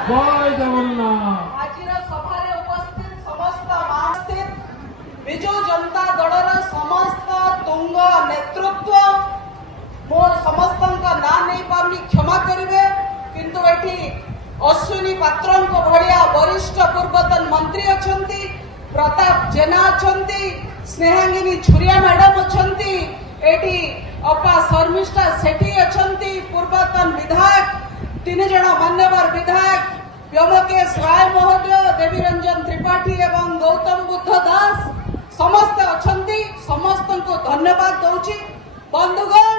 जय जगन्नाथ। आज सभारे उपस्थित समस्त महास्थित विजु जनता दलर समस्त तुंग नेतृत्व मो समस्त ना नहीं पार्मी क्षमा करेंगे किंतु एठी अश्विनी पात्र भाया वरिष्ठ पूर्वतन मंत्री अच्छा प्रताप जेना अच्छा स्नेहांगिनी छुरिया मैडम अच्छा एठी अपा शर्मिष्ठा सेठी अच्छा पूर्वतन विधायक 3 जन मान्यवर विधायक व्योमकेश राय महोदय देवी रंजन त्रिपाठी एवं गौतम बुद्ध दास समस्त अच्छा समस्त को धन्यवाद दौची। बंधुगण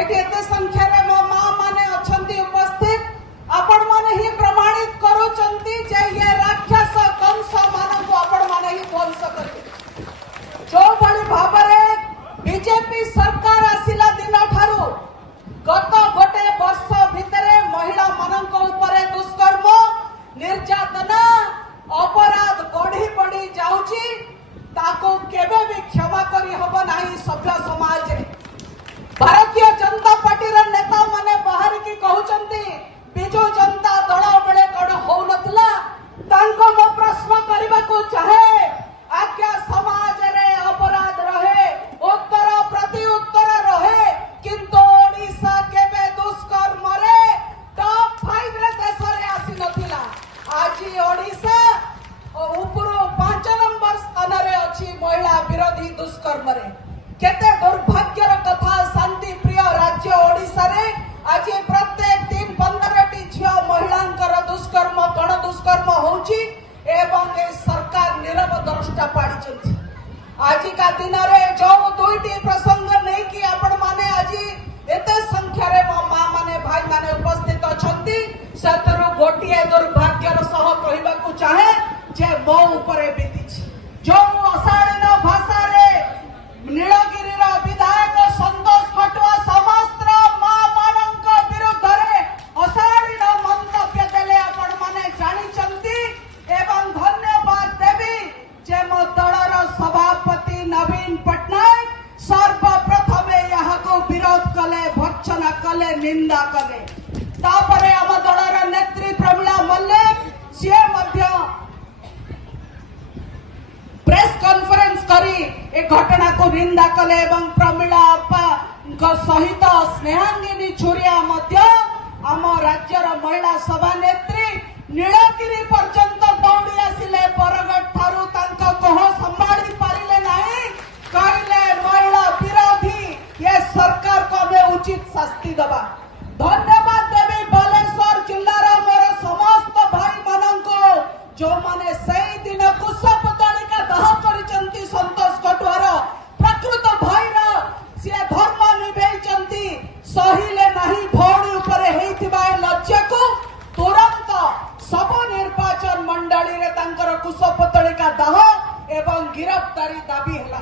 एते संख्या रे मो मां माने अच्छा उपस्थित आपण माने ही प्रमाणित करूचंती जे ये राक्षस कंस मान को आपण माने ही ध्वंस करिवे। जो बड़ी भाबरे बीजेपी सरकार आसिला दिन ठारू गत गोटे वर्ष भितरे महिला मानक उपरे दुष्कर्म निर्यातना अपराध बढ़ी बढ़ी जाउची ताको केबे भी क्षमा करी हबो नाही सभ्य समाज रे। भारतीय जनता पार्टी रा नेता माने बाहर की कहउचंती बिजु जनता दल बेले कण हो नथला तांको मो प्रश्न करबा को चाहे आज्ञा समाज रे अपराध रहे उत्तर प्रति उत्तर रहे किंतु ओडिसा केबे दुष्कर्म रे टॉप 5 रे देश रे आसी नथिला। आज ओडिसा उपरो 5 नंबर स्थान रे अछि महिला विरोधी दुष्कर्म रे। केते दुर्भाग्यर कथा शांति प्रिय राज्य ओडिसा रे आज प्रत्येक दिन 15 टी झियो महिलांकर दुष्कर्म गण दुष्कर्म होउची एवं ए सरकार नीरव द्रष्टा पाड़ी। आज का दिन रे जो दुईटी प्रसंग नहीं कि आपण माने आज एते संख्या रे मो मां माने भाई माने उपस्थित अछंती सतरु गोटिए दुर्भाग्यर सह कहबा को चाहे जे मो ऊपरे बीतीछि। जो असाड़ीन भाषा रे नीलगिरी रा विधायक संतोष खटुआ समस्त मां मानक विरुद्ध रे असाड़ीन मंतव्य देले आपण माने जानिचंती एवं धन्यवाद देवी जे मो दलर सभापति नवीन पटनायक सर्वप्रथम यहाँ को विरोध कले भर्त्सना कले निंदा कले तापरे आम दलर नेत्री प्रमिला मल्लिक सी मध्य प्रेस कॉन्फ्रेंस करी ए घटना को निंदा कले एवं प्रमिला अपा सहित स्नेहांगिनी छुरिया मध्य आम राज्यर महिला सभा नेत्री नीलगिरी पर्यंत दौड़ी आसिले बरगढ़ ठारू तांका कह संभाली पारिले नहीं कहले महिला विरोधी ये सरकार को हमें उचित शास्ति दबा। धन्यवाद देवी बालेश्वर जिल्लार मोर समस्त भाई माननको जो माने सही दिन कुशप तलिका दह करिसंती संतोष कटुआर प्रकृत भाईर से धर्म निभेइचंती सहिले नहीं भौणी उपरे हेइथिबा लक्ष्य को तुरंत सब निर्वाचन मंडली रे तांकर कुशप तलिका दह एवं गिरफ्तारी दाबी हला।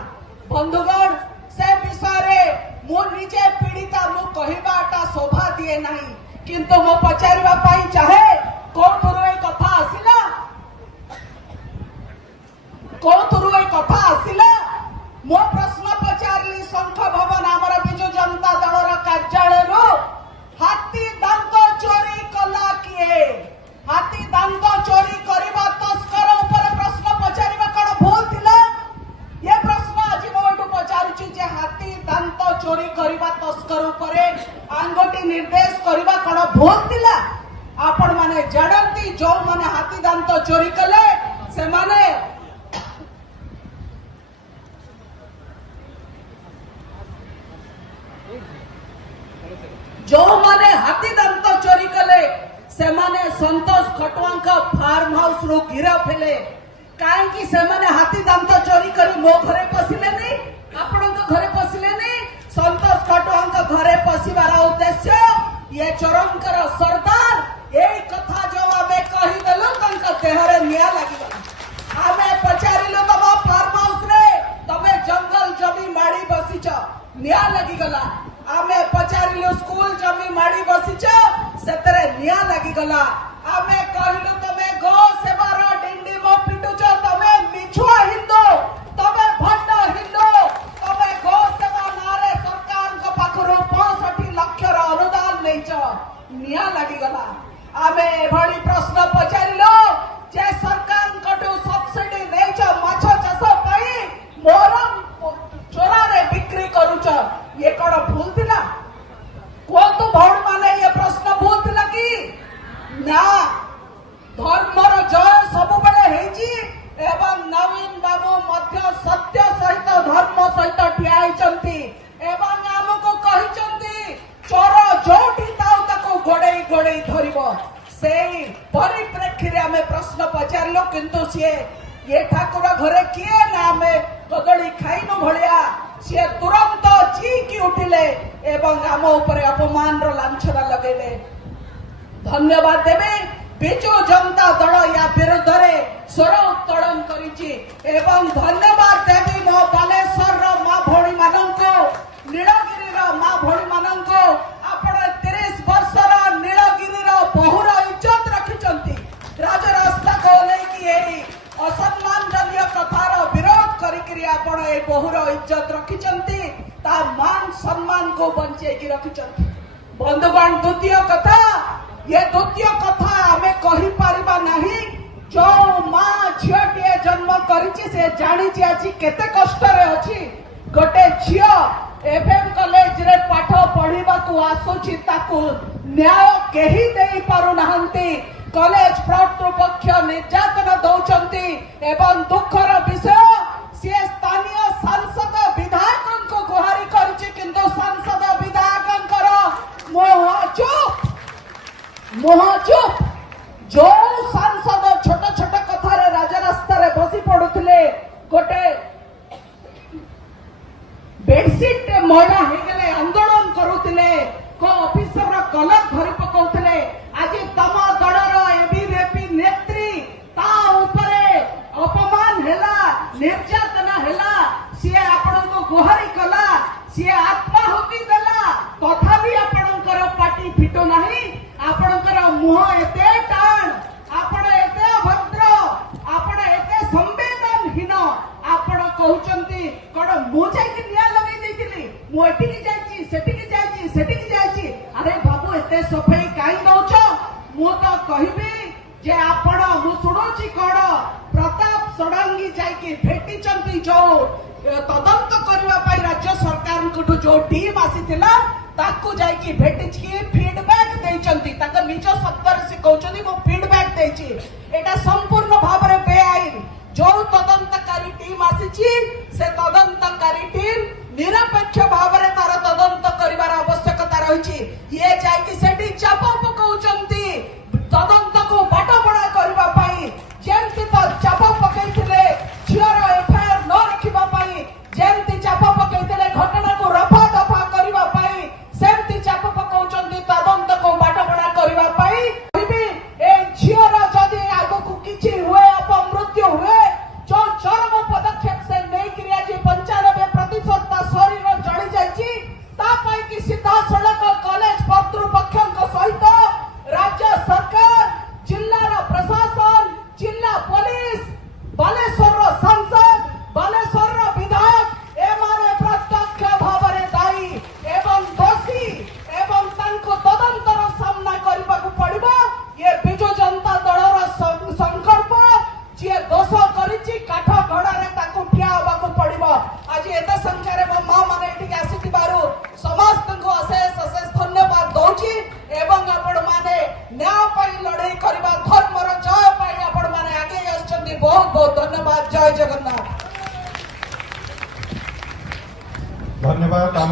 बंधुगण से विषय रे मो निजे पीड़िता मो कहबाटा शोभा दिए नहीं किंतु मो पचारिबा पाई चाहे कोथुरु ए कथा आसिला कोथुरु ए कथा आसिला मो प्रश्न पचारली शंख भवन हमर बिजु जनता दलर कार्यालय रो हाथी दांत चोरी कला किए हाथी दांत चोरी करबा तस्कर ऊपर प्रश्न पचारिबा कोन भूल थिला ये प्रश्न आज मोटू पचारुची जे हाथी दांत चोरी करबा तस्कर ऊपर आंगठी निर्देश करबा कोन भूल थिला। आपण माने जडंती जो माने हाथी दांत चोरी कले से माने जो माने हाथी दांत चोरी कले से माने संतोष खटुआ फार्म हाउस रो गिरफ हेले काहेकि से माने हाथी दांत चोरी करी मो घरे पसिले नहीं आपण घरे पसिले नहीं संतोष खटुआ घरे पसिबार उद्देश्य ये चोरंकर सरदार एई कथा जो आमे कहि देलो तंक देहरे निया लागि गला। आमे पचारिलो तम फार्म हाउस रे तमे जंगल जमी माड़ी बसिच निया लागि गला। आमे पचारिलो स्कूल जमी माड़ी बसिच सेतरे निया लागि गला। आमे कहिलो तमे गो सेवार डिंडी मो पिटुच तमे मिछुआ हिंदू तमे भंड हिंदू तमे गो सेवा नारे सरकार को पाखरो 65 लाख रो अनुदान नैच निया लागि गला। आमे एभली प्रश्न ठिया होइचंती एवं आमको कहिचंती चोर जोठी ताऊ ताको गोड़े गोड़े धरिबो सेई परिप्रेक्षी रे आमे प्रश्न पचारलो किंतु से ये ठाकुर घरे किए ना आमे कदली खाइनु भलिया से तुरंत चीकी उठिले एवं आम उपरे अपमान रो लांछना लगेले। धन्यवाद देवे बिजु जनता दल या विरुद्ध रे स्वर उत्तोलन करिछि एवं धन्यवाद देवी मो बालेश्वर रो मां भौणी माननको नीलगिरी रो मां भौणी माननको आपण 30 वर्ष रो नीलगिरी रो बहुर इज्जत रखिचंती राजरास्ता को लेकी एही असम्मानजन्य कथार विरोध करिकरी आपण ए बहुर इज्जत रखिचंती ता मान सम्मान को बंचे की रखिचंती। बंधुगण द्वितीय कथा ये द्वितीय कथा आमे कहि पारिबा नाही जो मां झियोटिए जन्म करिछि से जानिछि आछि केते कष्ट रे अछि गोटे झियो एफएम कॉलेज रे पाठ पढिबा को आसुछि ताकू न्याय केही देई पारु नाहंती कॉलेज प्रतिपक्ष निर्यातन दौचंती एवं दुखर विषय से स्थानीय सांसद विधायक को गुहारी करिछि किंतु सांसद विधायकंकर मोह चुप जो सांसद छोट छोट कथार राजरास्ता रे बसी पड़ुथिले गोटे बेडसीट महिला हो गले आंदोलन करुथिले को ऑफिसर कलर धरी पकाउथिले आज तम दलर एबीवीपी नेत्री ता उपरे अपमान हेला निर्यातना हेला से आपण को गुहारी कला से आत्माहुति देला तथापि आपणकर पार्टी फिटो नाही आपणकर मुह एते टाण आपण एते अभद्र आपण एते संवेदनहीन आपण कहउचंती कोड मु जाई निया लगै दैथिली मु एटिकी जाईची सेटिकी जाईची अरे बाबू एते सफाई काई दउछ मु तो कहिबी जे आपण मु सुडोची कोड प्रताप सडंगी जाईकी भेटिचंती जो तदंत करबा पई राज्य सरकार को जो टीम आसीथिला ताकू जाईकी भेटिची फीडबैक देइचंती ताका निज शब्द से कहउचंती मो फीडबैक देइची एटा संपूर्ण भाव रे बेआईन जो तदंतकारी टीम आसीची से तदंतकारी टीम निरपेक्ष भाव रे तार तदंत करिवार आवश्यकता रहिची ये जाईकी सेठी चाप पकाउचंती तदंत को बाटबड़ा करबा पई जेंति तो चाप पकैथिले झियर एफआईआर न रखिबा पई जेंति चाप पकैथिले घटना को रफा दफा करबा पई सेंति चाप पकाउचंती तदंत को बाटबड़ा करबा पई कहबी ए झियर जदी आगो को किछि हुए अपमृत्यु हुए जो चरम पदक्षेप से नै क्रिया जे 95% ता शरीर जळी जायछि ता पई कि सीधा सड़क कॉलेज कर्तृपक्षक सहित राज्य सरकार जिल्ला प्रशासन जिल्ला पुलिस बालेश्वर सांसद बालेश्वर विधायक एमाने प्रत्यक्ष भाव रे दायी एवं दोषी एवं तांको तदंतर सामना करबा को पड़िबो ये बिजु जनता दलर संकल्प जे दोष करिछि काठ घड़ा रे ताको ठिया होबा को पड़िबो। आज एते संख्या रे मां माने एठी आसीथिबारु समस्त को अशेष अशेष धन्यवाद दउछि एवं आपण माने न्याय पई लड़ाई करबा धर्मर जय पई आपण माने आगे आछंती बहुत बहुत धन्यवाद। जय जगन्नाथ। धन्यवाद।